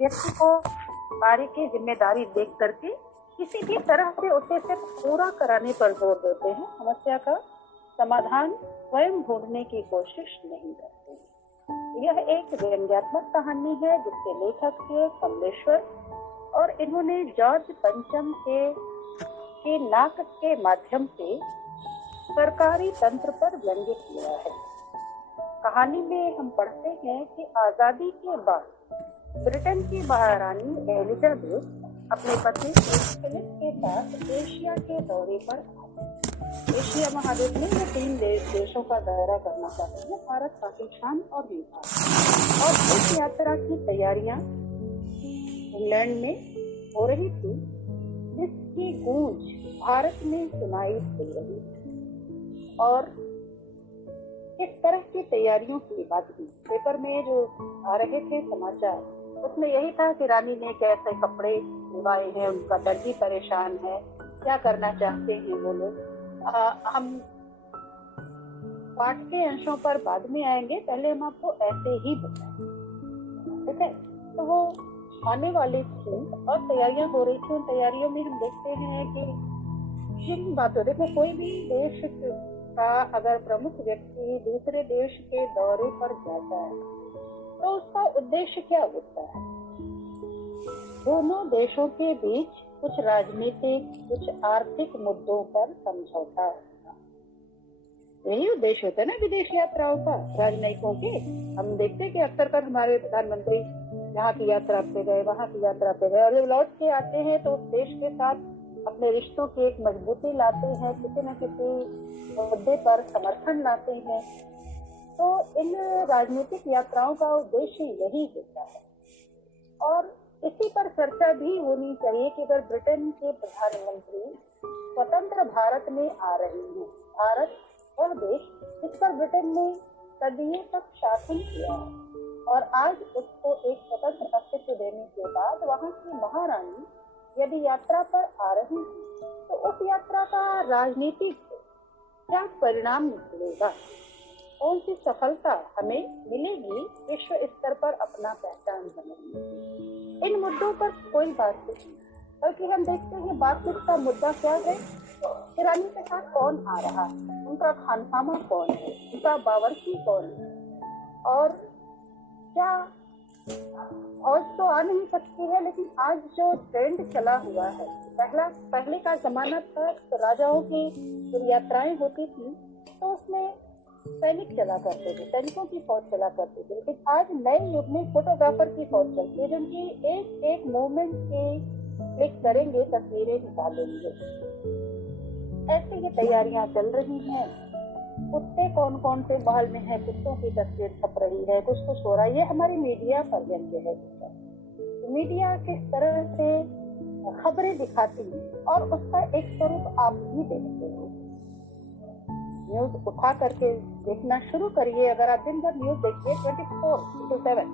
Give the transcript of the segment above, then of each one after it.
व्यक्ति को कार्य की जिम्मेदारी देख करके किसी भी तरह से उसे सिर्फ पूरा कराने पर जोर देते हैं, समस्या का समाधान स्वयं ढूंढने की कोशिश नहीं करते। यह एक व्यंग्यात्मक कहानी है जिसके लेखक थे कमलेश्वर और इन्होंने जॉर्ज पंचम के नाटक के माध्यम से सरकारी तंत्र पर व्यंग्य किया है। कहानी में हम पढ़ते हैं कि आजादी के बाद ब्रिटेन की महारानी एलिजाबेथ अपने पति फिलिप के साथ एशिया के दौरे पर आए। एशिया महाद्वीप में ये 3 देशों का दौरा करना चाहते हैं, भारत, पाकिस्तान और नेपाल। और इस यात्रा की तैयारियां इंग्लैंड में हो रही थी, जिसकी गूंज भारत में सुनाई दे रही थी। और इस तरह की तैयारियों की बात की पेपर में जो आ रहे थे समाचार, उसमें यही था कि रानी ने कैसे कपड़े सिलवाए हैं, उनका दर्जी परेशान है, क्या करना चाहते हैं वो लोग। हम पाठ के अंशों पर बाद में आएंगे, पहले हम आपको ऐसे ही बताएं, ठीक है। तो वो आने वाली थी और तैयारियां हो रही थी। उन तैयारियों में हम देखते हैं कि जिन बातों, देखो कोई भी देश का अगर प्रमुख व्यक्ति दूसरे देश के दौरे पर जाता है तो उसका उद्देश्य क्या होता है? दोनों देशों के बीच कुछ राजनीतिक, कुछ आर्थिक मुद्दों पर समझौता होता है। यही उद्देश्य होता है ना विदेश यात्राओं का, राजनयिकों के। हम देखते हैं कि अक्सर कर हमारे प्रधानमंत्री यहाँ की यात्रा पे गए, वहाँ की यात्रा पे गए, और जब लौट के आते हैं तो उस देश के साथ अपने रिश्तों की एक मजबूती लाते हैं, किसी न किसी मुद्दे पर समर्थन लाते हैं। तो इन राजनीतिक यात्राओं का उद्देश्य यही होता है। और इसी पर चर्चा भी होनी चाहिए कि अगर ब्रिटेन के प्रधानमंत्री स्वतंत्र भारत में आ रहे हैं, भारत वह देश जिस पर ब्रिटेन ने सदियों तक शासन किया है, और आज उसको एक स्वतंत्र अस्तित्व देने के बाद वहाँ की महारानी यदि यात्रा पर आ रही है तो उस यात्रा का राजनीतिक क्या परिणाम निकलेगा, कौन सी सफलता हमें मिलेगी विश्व स्तर पर अपना पहचान बनाने। इन मुद्दों पर कोई बातचीत नहीं, बल्कि हम देखते हैं बातचीत का मुद्दा क्या है, रानी के साथ कौन आ रहा है, उनका खानसामा कौन है, उनका बावर्ची कौन है, और क्या फौज तो आ नहीं सकती है। लेकिन आज जो ट्रेंड चला हुआ है, पहले का जमाना था तो राजाओं की जो यात्राएं होती थी तो उसमें सैनिक चला करते थे, सैनिकों की फौज चला करती थी। लेकिन आज नए युग में फोटोग्राफर की फौज चलती है, जिनकी एक एक मोमेंट के क्लिक करेंगे, तस्वीरें निकालेंगे। ऐसे ये तैयारियां चल रही हैं। कुत्ते कौन कौन से महल में हैं, कुत्तों की तस्वीर छप रही है, कुछ कुछ हो रहा है। ये हमारी मीडिया पर व्यंग्य है। मीडिया किस तरह से खबरें दिखाती है और उसका एक स्वरूप आप भी देखते हो। न्यूज उठा करके देखना शुरू करिए। अगर आप दिन भर न्यूज देखिए 24/7,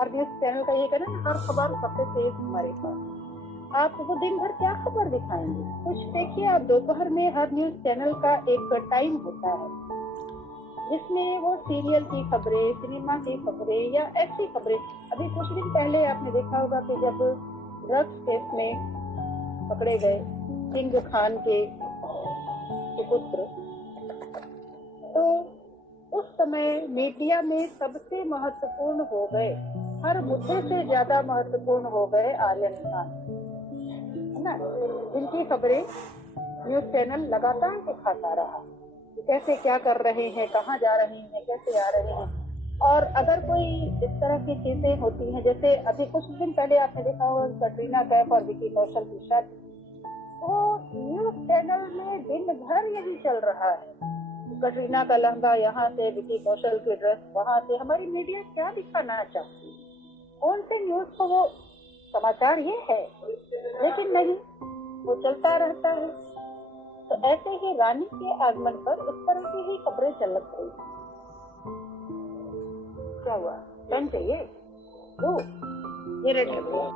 हर न्यूज चैनल का ये कहना हर खबर सबसे तेज हमारे पास, आप वो दिन भर क्या खबर दिखाएंगे? कुछ देखिए आप, दोपहर में हर न्यूज चैनल का एक टाइम होता है जिसमें वो सीरियल की खबरें, सिनेमा की खबरें या ऐसी खबरें। अभी कुछ दिन पहले आपने देखा होगा कि जब ड्रग्स केस में पकड़े गए किंग खान के सुपुत्र, तो उस समय मीडिया में सबसे महत्वपूर्ण हो गए, हर मुद्दे से ज्यादा महत्वपूर्ण हो गए आर्यन खान, है ना, जिनकी खबरें न्यूज चैनल लगातार दिखाता रहा, कैसे क्या कर रहे हैं, कहाँ जा रहे हैं, कैसे आ रहे हैं। और अगर कोई इस तरह की चीजें होती हैं, जैसे अभी कुछ दिन पहले आपने देखा होगा कटरीना कैफ और विकी कौशल की शादी, वो न्यूज चैनल में दिन भर यही चल रहा है। कटरीना का लहंगा यहाँ से, विकी कौशल की ड्रेस वहाँ से। हमारी मीडिया क्या दिखाना चाहती है? कौन से न्यूज को वो समाचार ये है, लेकिन नहीं, वो चलता रहता है। तो ऐसे ही रानी के आगमन पर उस तरह की ही खबरें चल रही। क्या हुआ? पेन चाहिए? ये रेड है भैया।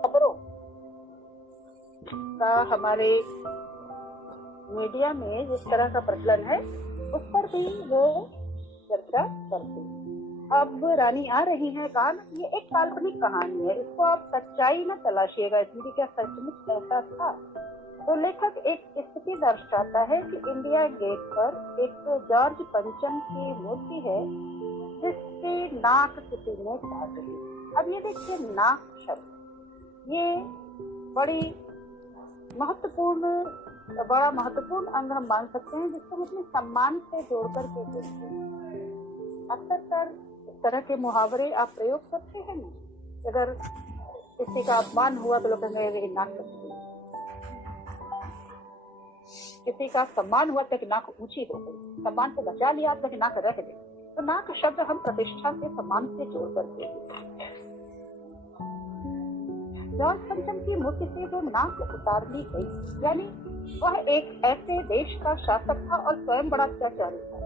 खबरों का हमारे मीडिया में जिस तरह का प्रचलन है, उस पर भी वो चर्चा करती है। अब रानी आ रही है, कहा ना ये एक काल्पनिक कहानी है, इसको आप सच्चाई न तलाशिएगा इसमें कि क्या सचमुच ऐसा था। तो लेखक एक स्थिति दर्शाता है कि इंडिया गेट पर एक जॉर्ज पंचम की मूर्ति है जिसकी नाक किसी ने काट ली। अब ये देखिए, नाक शब्द ये बड़ा महत्वपूर्ण अंग हम मान सकते हैं, जिसको हम अपने सम्मान से जोड़ करके देखते हैं। अक्सर इस तरह के मुहावरे आप प्रयोग करते हैं ना, अगर किसी का अपमान हुआ तो लोग कहेंगे नाक कटी, किसी का सम्मान हुआ तो नाक ऊंची हो गई, सम्मान को बचा लिया तो नाक रह गई। तो नाक शब्द हम प्रतिष्ठा से, सम्मान से जोड़ करके जॉर्ज पंचम की मूर्ति से जो नाक उतार ली गई, यानी वह एक ऐसे देश का शासक था और स्वयं बड़ा अत्याचारी था।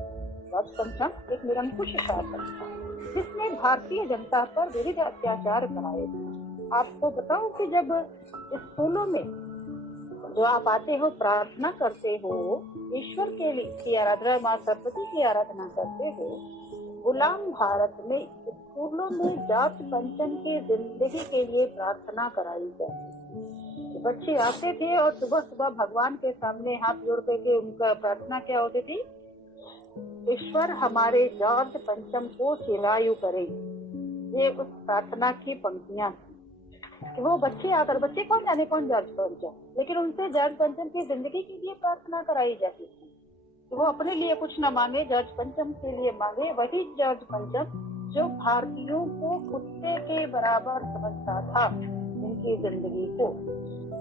जॉर्ज पंचम एक निरंकुश शासक था जिसने भारतीय जनता पर विविध अत्याचार कराए थे। आपको बताऊं कि जब स्कूलों में जो आप आते हो, प्रार्थना करते हो, ईश्वर के लिए की आराधना, माँ सरस्वती की आराधना करते हो, गुलाम भारत में स्कूलों में जॉर्ज पंचम की जिंदगी के लिए प्रार्थना कराई जाती। बच्चे आते थे और सुबह सुबह भगवान के सामने हाथ जोड़ करके उनका प्रार्थना क्या होती थी, ईश्वर हमारे जॉर्ज पंचम को चिरायु करे। ये उस प्रार्थना की पंक्तियां थी। वो बच्चे आकर, बच्चे कौन जाने कौन जॉर्ज पंचम, लेकिन उनसे जॉर्ज पंचम की जिंदगी के लिए प्रार्थना कराई जाती थी। तो वो अपने लिए कुछ न मांगे, जॉर्ज पंचम के लिए मांगे। वही जॉर्ज पंचम जो भारतीयों को कुत्ते के बराबर समझता था उनकी जिंदगी को।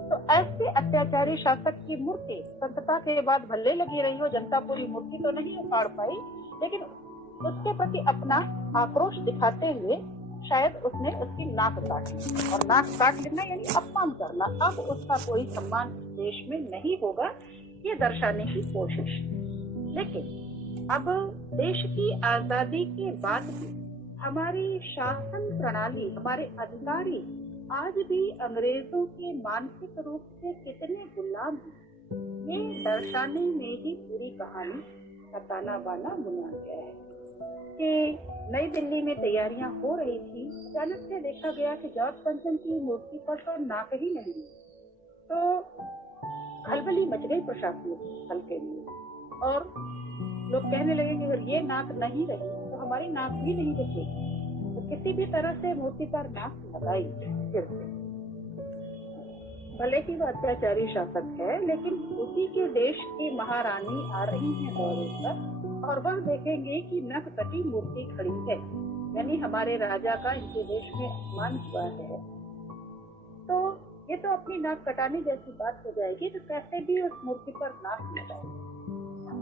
तो ऐसे अत्याचारी शासक की मूर्ति स्वतंत्रता के बाद भले लगी रही हो, जनता पूरी मूर्ति तो नहीं उखाड़ पाई, लेकिन उसके प्रति अपना आक्रोश दिखाते हुए शायद उसने उसकी नाक काट ली। और नाक काट लेना यानी अपमान करना। अब उसका कोई सम्मान देश में नहीं होगा, ये दर्शाने की कोशिश। लेकिन अब देश की आजादी के बाद भी हमारी शासन प्रणाली, हमारे अधिकारी आज भी अंग्रेजों के मानसिक रूप से कितने गुलाम हैं, ये दर्शाने में ही पूरी कहानी का ताना बाना बुना गया है। कि नई दिल्ली में तैयारियां हो रही थी, अचानक से देखा गया कि जॉर्ज पंचम की मूर्ति पर तो नाक ही नहीं, तो खलबली मच गई प्रशासनिक हल्के में, और लोग कहने लगे कि अगर ये नाक नहीं रही तो हमारी नाक भी नहीं दिखेगी। तो किसी भी तरह से मूर्ति पर नाक लगाई फिर से। भले ही वो अत्याचारी शासक है, लेकिन उसी के देश की महारानी आ रही है दौरे पर, और वह देखेंगे कि नक कटी मूर्ति खड़ी है, यानी हमारे राजा का इनके देश में अपमान हुआ है। तो ये तो अपनी नाक कटाने जैसी बात हो जाएगी, तो कैसे भी उस मूर्ति पर नाक लगाए।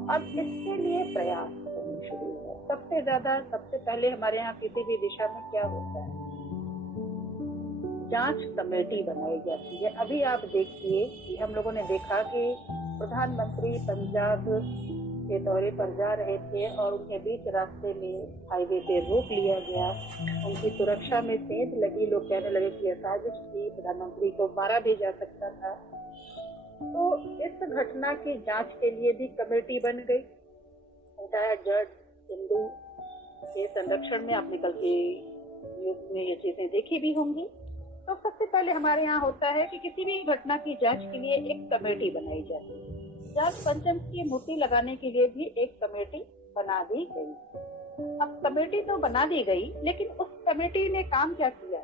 अब इसके लिए प्रयास करने शुरू हुआ। सबसे पहले हमारे यहाँ किसी भी दिशा में क्या होता है, जांच कमेटी बनाई जाती है। अभी आप देखिए कि हम लोगों ने देखा कि प्रधानमंत्री पंजाब के दौरे पर जा रहे थे और उनके बीच रास्ते में हाईवे पे रोक लिया गया, उनकी सुरक्षा में सेंध लगी। लोग कहने लगे कि यह साजिश थी, प्रधानमंत्री को मारा भी जा सकता था। तो इस घटना की जांच के लिए भी कमेटी बन गई। रिटायर्ड जज हिंदू के संरक्षण में, आपने कल के न्यूज में ये चीजें देखी भी होंगी। तो सबसे पहले हमारे यहाँ होता है कि किसी भी घटना की जांच के लिए एक कमेटी बनाई जाती है। जॉर्ज पंचम की मूर्ति लगाने के लिए भी एक कमेटी बना दी गई। अब कमेटी तो बना दी गई, लेकिन उस कमेटी ने काम क्या किया?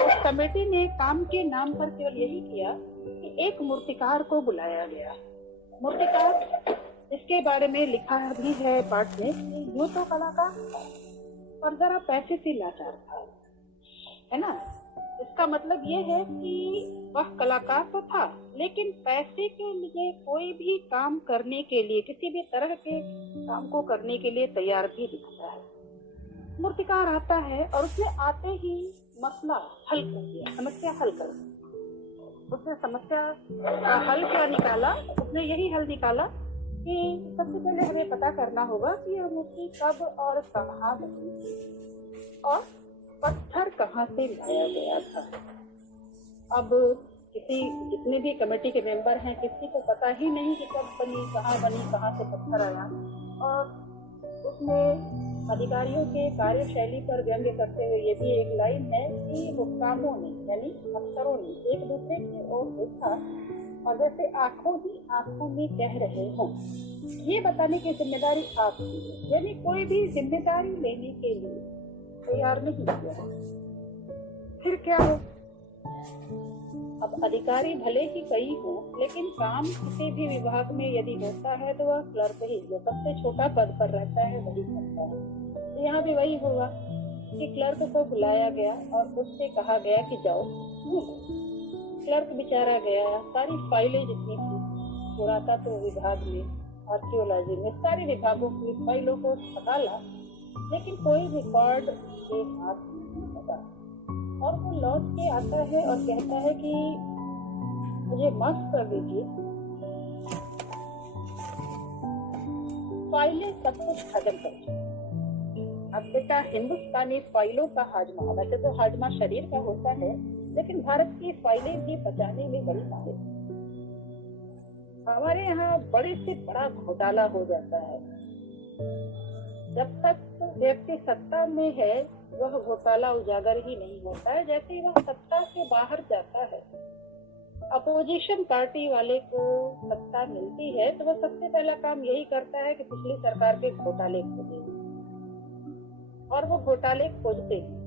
उस कमेटी ने काम के नाम पर केवल यही किया कि एक मूर्तिकार को बुलाया गया। मूर्तिकार, इसके बारे में लिखा भी है पाठ में कि यूं तो कलाकार और जरा पैसे से लाचार था, है ना। इसका मतलब ये है कि वह कलाकार तो था, लेकिन पैसे के लिए कोई भी काम करने के लिए, किसी भी तरह के काम को करने के लिए तैयार भी दिखता है। मूर्तिकार आता है और उसने आते ही मसला हल कर दिया, समस्या हल कर दी। उसने समस्या का हल क्या निकाला? उसने यही हल निकाला कि सबसे पहले हमें पता करना होगा कि यह मूर्ति कब और कहाँ बनी थी और पत्थर कहाँ से लाया गया था। अब जितने भी कमेटी के मेंबर हैं, किसी को पता ही नहीं कि कब बनी, कहाँ से पत्थर आया। और उसमें अधिकारियों के कार्यशैली पर व्यंग करते हुए ये भी एक लाइन है कि हुक्कामों ने यानी अफसरों ने एक दूसरे की ओर देखा और जैसे आंखों ही आंखों में कह रहे हों, ये बताने की जिम्मेदारी आपकी है। यानी कोई भी जिम्मेदारी लेने के लिए तैयार नहीं हुआ। फिर क्या हो? अब अधिकारी भले ही कई हो, लेकिन काम किसी भी विभाग में यदि होता है तो वह क्लर्क ही जो सबसे छोटा पद पर रहता है वही करता है। तो यहाँ भी वही होगा कि क्लर्क को बुलाया गया और उससे कहा गया कि जाओ। क्लर्क बेचारा गया, सारी फाइलें जितनी थी पुरातत्व विभाग में, आर्कियोलॉजी में, सारे विभागों की फाइलों को खंगाला, लेकिन कोई रिकॉर्ड के हाथ नहीं लगा। और वो लौट के आता है और कहता है कि मुझे माफ कर दीजिए, फाइलें सब कुछ हजम कर चुकी। अब बेटा, हिंदुस्तानी फाइलों का हाजमा, वैसे तो हाजमा शरीर का होता है, लेकिन भारत की फाइलें भी बचाने में बड़ी माहिर। हमारे यहाँ बड़े से बड़ा घोटाला हो जाता है, जब तक व्यक्ति सत्ता में है वह घोटाला उजागर ही नहीं होता है। जैसे ही वह सत्ता से बाहर जाता है, अपोजिशन पार्टी वाले को सत्ता मिलती है, तो वह सबसे पहला काम यही करता है कि पिछली सरकार के घोटाले खोजे, और वो घोटाले खोजते हैं,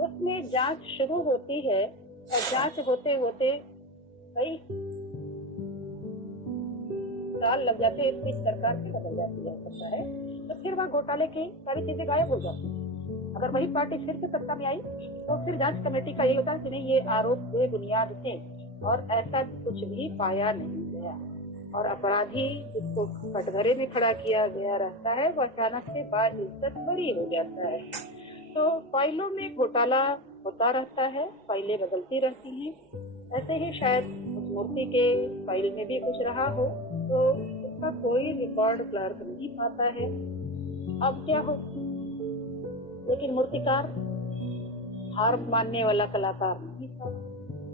उसमें जांच शुरू होती है और जांच होते होते कई साल लग जाते हैं, इस सरकार भी बदल जाती है सकता है, तो फिर वह घोटाले की सारी चीजें गायब हो जाती है। अगर वही पार्टी फिर से सत्ता में आई तो फिर जांच कमेटी का ये होता है कि नहीं, ये आरोप बेबुनियाद थे और ऐसा कुछ भी पाया नहीं गया, और अपराधी जिसको कटघरे में खड़ा किया गया रहता है वो अचानक से बाइज्जत बरी हो जाता है। तो फाइलों में घोटाला होता रहता है, फाइलें बदलती रहती हैं। ऐसे ही शायद उस मूर्ति के फाइल में भी कुछ रहा हो, तो उसका कोई रिकॉर्ड क्लर्क नहीं पाता है। अब क्या हो? लेकिन मूर्तिकार हार मानने वाला कलाकार नहीं था।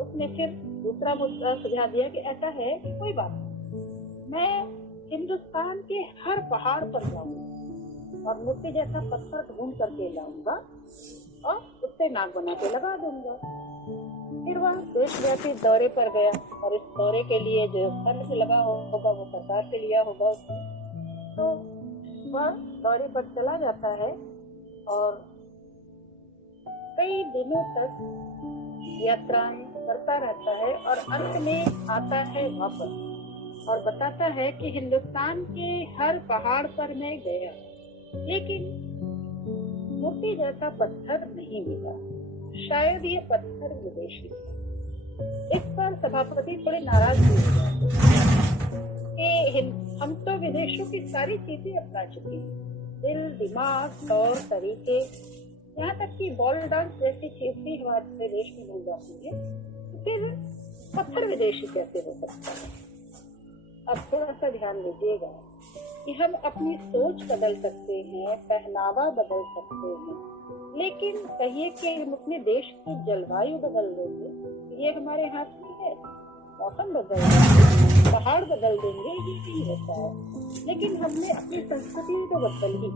उसने फिर दूसरा मुद्दा सुझा दिया कि ऐसा है कि कोई बात नहीं, मैं हिंदुस्तान के हर पहाड़ पर जाऊंगा और मूर्ति जैसा पत्थर ढूंढ करके लाऊंगा और उससे नाक बना के लगा दूंगा। फिर वह देशव्यापी दौरे पर गया और इस दौरे के लिए जो खर्च लगा होगा वो सरकार से लिया होगा उसने। तो वह दौरे पर चला जाता है और कई दिनों तक यात्राएं करता रहता है और अंत में आता है वापस और बताता है कि हिंदुस्तान के हर पहाड़ पर मैं गया, लेकिन मूर्ति जैसा पत्थर नहीं मिला। शायद ये पत्थर विदेशी है। इस पर सभापति थोड़े नाराज हुए कि हम तो विदेशों की सारी चीजें अपना चुके हैं, दिल, दिमाग, तौर तरीके, यहाँ तक कि बॉल डांस जैसी चीज भी हमारे देश में मिल जाती है, तो फिर पत्थर विदेशी कैसे हो सकता है? अब थोड़ा सा ध्यान दीजिएगा कि हम अपनी सोच बदल सकते हैं, पहनावा बदल सकते हैं, लेकिन कहिए कि हम अपने देश की जलवायु बदल देंगे, ये हमारे हाथ में है। मौसम बदल देंगे, पहाड़ बदल देंगे, ये नहीं होता है। लेकिन हमने अपनी संस्कृति को बदल ली,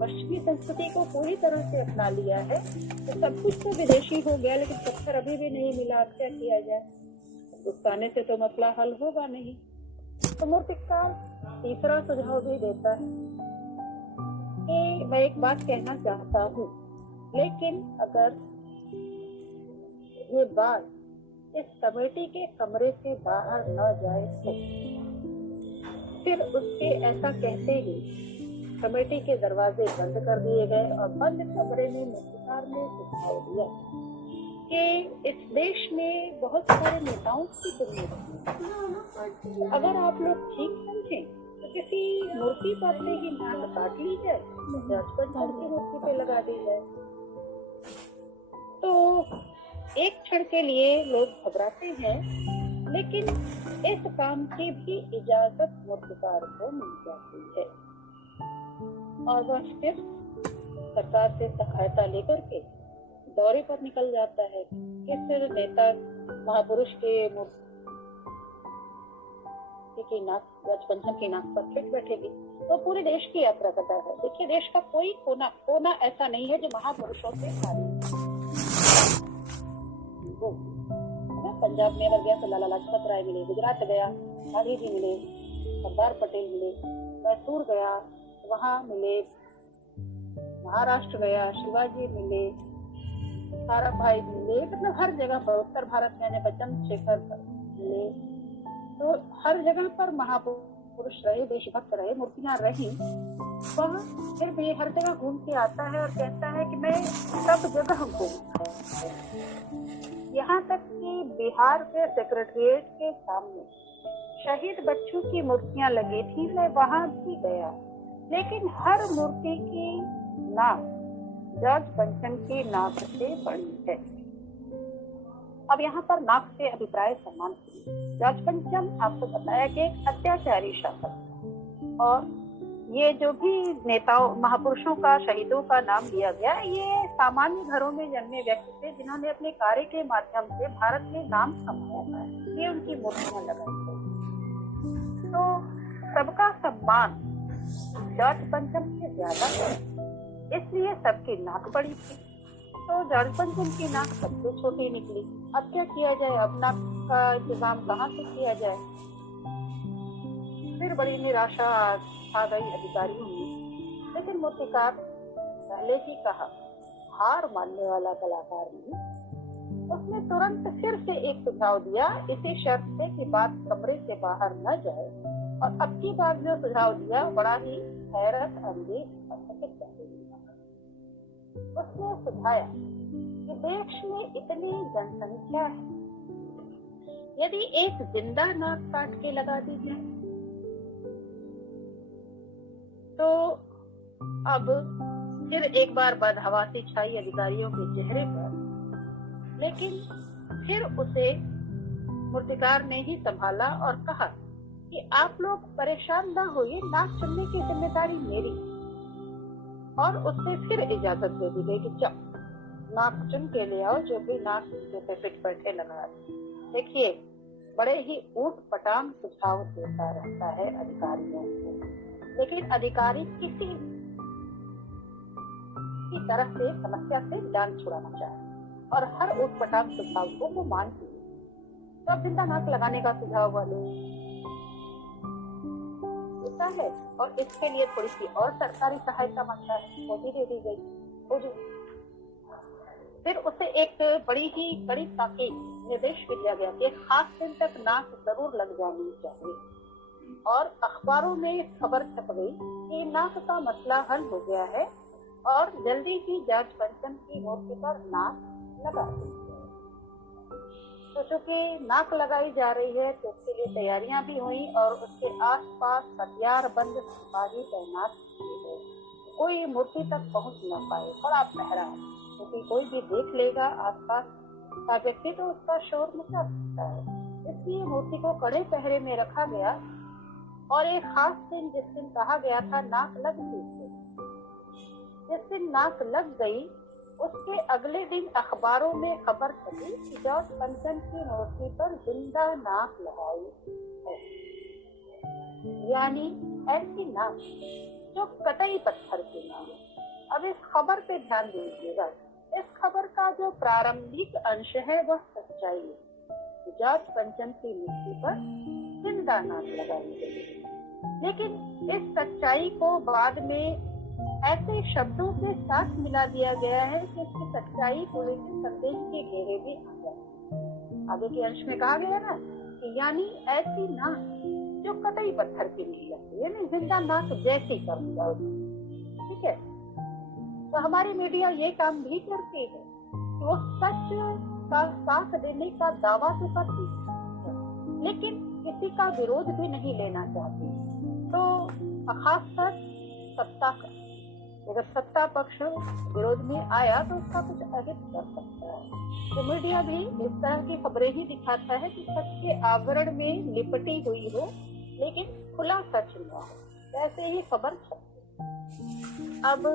पश्चिमी संस्कृति को पूरी तरह से अपना लिया है, तो सब कुछ तो विदेशी हो गया, लेकिन पत्थर अभी भी नहीं मिला। अब क्या किया जाए? गुस्साने से तो मसला हल होगा नहीं। तो मूर्तिकार तीसरा सुझाव भी देता है कि मैं एक बात कहना चाहता हूँ, लेकिन अगर ये बात इस कमेटी के कमरे से बाहर न जाए तो। फिर उसके ऐसा कहते ही कमेटी के दरवाजे बंद कर दिए गए और बंद कमरे में मूर्तिकार ने सुझाव दिया कि इस देश में बहुत सारे नेताओं की दुनिया है। अगर आप लोग ठीक समझें तो किसी मूर्ति पर से ही नाक काट ली जाए, राजपथ की मूर्ति पे लगा दी जाए। तो एक क्षण के लिए लोग घबराते हैं, लेकिन इस काम की भी इजाजत मूर्तिकार को मिल जाती है और वह फिर सरकार से सहायता लेकर के दौरे पर निकल जाता है कि फिर नेता महापुरुष के मूर्ति की नाक, पंचम की नाक पर फिट बैठेगी। तो पूरे देश की यात्रा करता है। देखिए, देश का कोई कोना ऐसा नहीं है जो महापुरुषों से खाली हो। पंजाब में अगर गया तो लाला लाजपत राय मिले, गुजरात गया गांधी जी मिले, सरदार पटेल मिले, मैसूर गया वहाँ मिले, महाराष्ट्र गया शिवाजी मिले, सारा भाई मिले, मतलब हर जगह पर। उत्तर भारत में चंद्रशेखर मिले। तो हर जगह पर महापुरुष रहे, देशभक्त रहे, मूर्तियां रही। वह फिर भी हर जगह घूम के आता है और कहता है कि मैं सब जगह घूमता। यहाँ तक कि बिहार के सेक्रेटरिएट के सामने शहीद बच्चों की मूर्तियां लगी थी, मैं वहां भी गया, लेकिन हर मूर्ति की नाक जॉर्ज पंचम की नाक से बड़ी है। अब यहाँ पर नाक से अभिप्राय सम्मान। जॉर्ज पंचम आपको बताया कि एक अत्याचारी शासक, और ये जो भी नेताओं महापुरुषों का, शहीदों का नाम लिया गया, ये सामान्य घरों में जन्मे व्यक्ति थे जिन्होंने अपने कार्य के माध्यम से भारत में नाम कमाया था। ये उनकी मूर्तियां लगाई गई। तो सबका सम्मान जॉर्ज पंचम से ज्यादा है, इसलिए सबकी नाक बड़ी थी। तो जॉर्ज पंचम की नाक सबसे छोटी निकली। अब क्या किया जाए? अब नाक का इंतजाम कहाँ से किया जाए? फिर बड़ी निराशा आ गई अधिकारियों में। लेकिन मूर्तिकार पहले ही कहा, हार मानने वाला कलाकार नहीं। उसने तुरंत फिर से एक सुझाव दिया, इसी शर्त से कि बात कमरे से बाहर न जाए। और अब की बार जो सुझाव दिया बड़ा ही हैरत अंगेज। उसने सुझाया कि देश में इतनी जनसंख्या है, यदि एक जिंदा नाक काट के लगा दी जाए तो अब फिर एक बार बदहवासी छाई अधिकारियों के चेहरे पर। लेकिन फिर उसे मूर्तिकार ने ही संभाला और कहा कि आप लोग परेशान ना होइए, नाक चुनने की जिम्मेदारी मेरी। और उससे फिर इजाजत दे दी गई कि चल नाक चुन के ले आओ, जो भी नाक पे फिट बैठे लगा। देखिए, बड़े ही ऊट पटांग सुझाव देता रहता है अधिकारियों को, लेकिन अधिकारी किसी तरह से समस्या से जान छुड़ाना चाहे और हर ऊट पटांग सुझाव को वो मानती है। तो अब जिंदा नाक लगाने का सुझाव वाले है, और इसके लिए थोड़ी सी और सरकारी सहायता मांगता है, वो भी दे दी गई। फिर उसे एक बड़ी ही बड़ी ताकीद निर्देश भी दिया गया कि खास दिन तक नाक जरूर लग जानी चाहिए। और अखबारों में खबर छप गई कि नाक का मसला हल हो गया है और जल्दी ही जॉर्ज पंचम की मूर्ति पर नाक लगा दी। तो चूंकि नाक लगाई जा रही है तो उसके लिए तैयारियां भी हुई और उसके आसपास हथियारबंद सिपाही तैनात किए गए। कोई मूर्ति तक पहुंच न पाए, बड़ा पहरा है, क्योंकि कोई भी देख लेगा आसपास का व्यक्ति तो उसका शोर मचा सकता है। इसलिए मूर्ति को कड़े पहरे में रखा गया। और एक खास दिन, जिस दिन कहा गया था नाक लग गई, जिस दिन नाक लग गई उसके अगले दिन अखबारों में खबर छपी कि जॉर्ज पंचम की मूर्ति पर जिंदा नाक लगाई है, यानी ऐसी नाक जो कतई पत्थर की ना हो। अब इस खबर पे ध्यान दीजिएगा। इस खबर का जो प्रारंभिक अंश है वह सच्चाई है। जॉर्ज पंचम की मूर्ति पर जिंदा नाक लगाई गई, लेकिन इस सच्चाई को बाद में ऐसे शब्दों के साथ मिला दिया गया है कि इसकी सच्चाई थोड़ी सी संदेश के घेरे में आ जाए। आगे के अंश में कहा गया ना कि यानी ऐसी नाक जो कतई पत्थर की नहीं लगती, यानी जिंदा नाक जैसी कर जाओ। ठीक है, तो हमारी मीडिया ये काम भी करती है, वो सच का साथ देने का दावा तो करती है, लेकिन किसी का विरोध भी नहीं लेना चाहती। तो खासकर सत्ता का, अगर सत्ता पक्ष विरोध में आया तो उसका कुछ अहित कर सकता है। तो मीडिया भी इस तरह की खबरें ही दिखाता है कि सच के आवरण में लिपटी हुई हो लेकिन खुला सच न हो, ऐसे ही खबर छपती। अब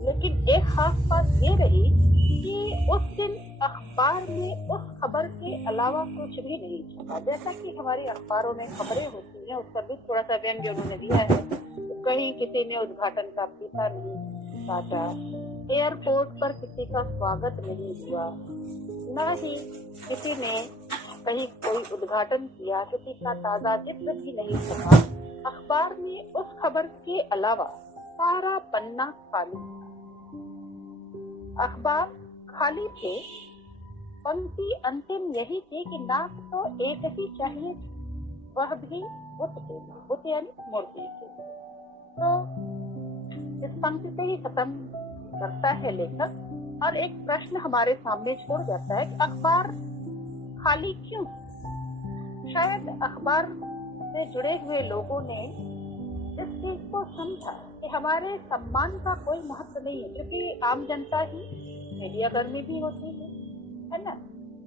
लेकिन एक खास बात ये रही कि उस दिन अखबार में उस खबर के अलावा कुछ भी नहीं छपा। जैसा कि हमारी अखबारों में खबरें होती हैं, उस पर भी थोड़ा सा व्यंग्य उन्होंने दिया है। कहीं किसी ने उद्घाटन का फीता नहीं काटा, एयरपोर्ट पर किसी का स्वागत नहीं हुआ, न ही किसी ने कहीं कोई उद्घाटन किया, किसी का ताजा चित्र भी नहीं छपा। अखबार में उस खबर के अलावा सारा पन्ना खाली था। अखबार खाली थे, पंक्ति अंतिम यही थी कि नाक तो एक ही चाहिए, वह भी बुत यानी मूर्ति के। तो इस पंक्ति से ही खत्म करता है लेखक और एक प्रश्न हमारे सामने छोड़ जाता है कि अखबार खाली क्यों? शायद अखबार से जुड़े हुए लोगों ने इस चीज को समझा कि हमारे सम्मान का कोई महत्व नहीं है, क्योंकि आम जनता ही मीडिया कर्मी भी होती है ना।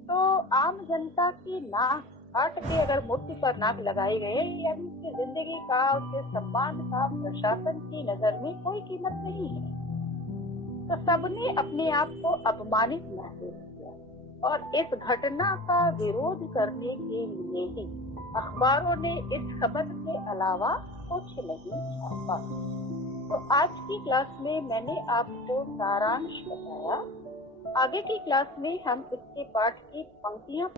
तो आम जनता की नाक काट के अगर मूर्ति पर नाक लगाई गई, यानी उसकी जिंदगी का, उसके सम्मान का प्रशासन की नजर में कोई कीमत नहीं है। तो सबने अपने आप को अपमानित महसूस किया और इस घटना का विरोध करने के लिए ही अखबारों ने इस खबर के अलावा कुछ नहीं छापा। तो आज की क्लास में मैंने आपको सारांश बताया। आगे की क्लास में हम इसके पाठ की पंक्तियां